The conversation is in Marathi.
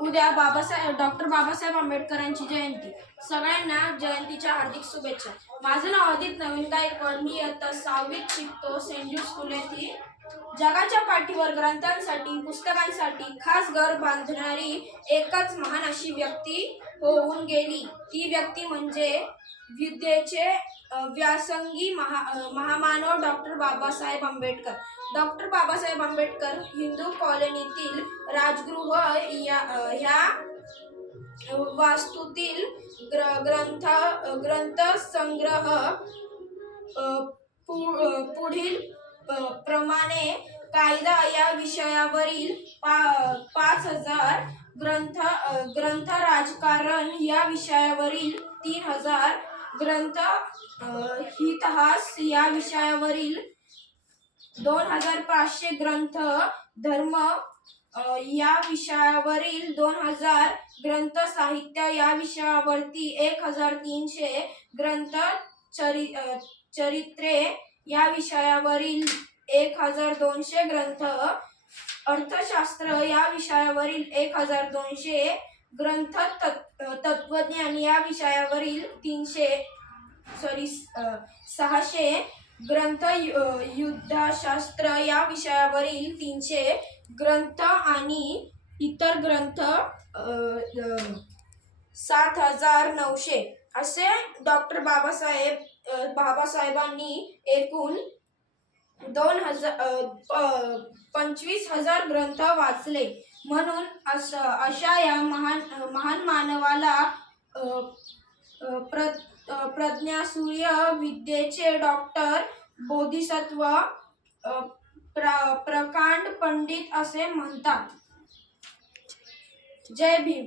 उद्या बाबासाहेब डॉक्टर बाबासाहेब आंबेडकरांची जयंती. सगळ्यांना जयंतीच्या हार्दिक शुभेच्छा. माझं नाव अदित नवीन गायकवाड मी आता सहावीत शिकतो सेंट ज्यूड स्कूल येथे. जगाच्या पाठीवर ग्रंथांसाठी पुस्तकांसाठी खास घर बांधणारी एकच महान अशी व्यक्ती होऊन गेली. ती व्यक्ती म्हणजे विद्येचे व्यासंगी महा महामानव डॉक्टर बाबासाहेब आंबेडकर. डॉक्टर बाबासाहेब आंबेडकर हिंदू कॉलनीतील राजगृह या ह्या वास्तूतील ग्र ग्रंथ ग्रंथ संग्रह पु- पुढील प्रमाणे कायदा या विषयावरील पा पाच हजार ग्रंथ ग्रंथ राजकारण या विषयावरील तीन हजार ग्रंथ हितहास इतिहास या विषयावरील दोन हजार पाचशे ग्रंथ धर्म या विषयावरील दोन हजार ग्रंथ साहित्य या विषयावरती एक हजार तीनशे ग्रंथ चरि चरित्रे या विषयावरील एक हजार दोनशे ग्रंथ अर्थशास्त्र या विषयावरील एक हजार दोनशे ग्रंथ तत् तत्वज्ञान या विषयावरील तीनशे सॉरी सहाशे ग्रंथ यु- युद्धशास्त्र या विषयावरील तीनशे ग्रंथ आणि इतर ग्रंथ सात हजार नऊशे. असे डॉक्टर बाबासाहेब बाबासाहेबांनी एकूण दोन हजार प- पंचवीस हजार ग्रंथ वाचले. म्हणून असं अशा या महान महान मानवाला प्र प्रज्ञासूर्य विद्येचे डॉक्टर बोधिसत्व प्र प्रकांड पंडित असे म्हणतात. जय भीम.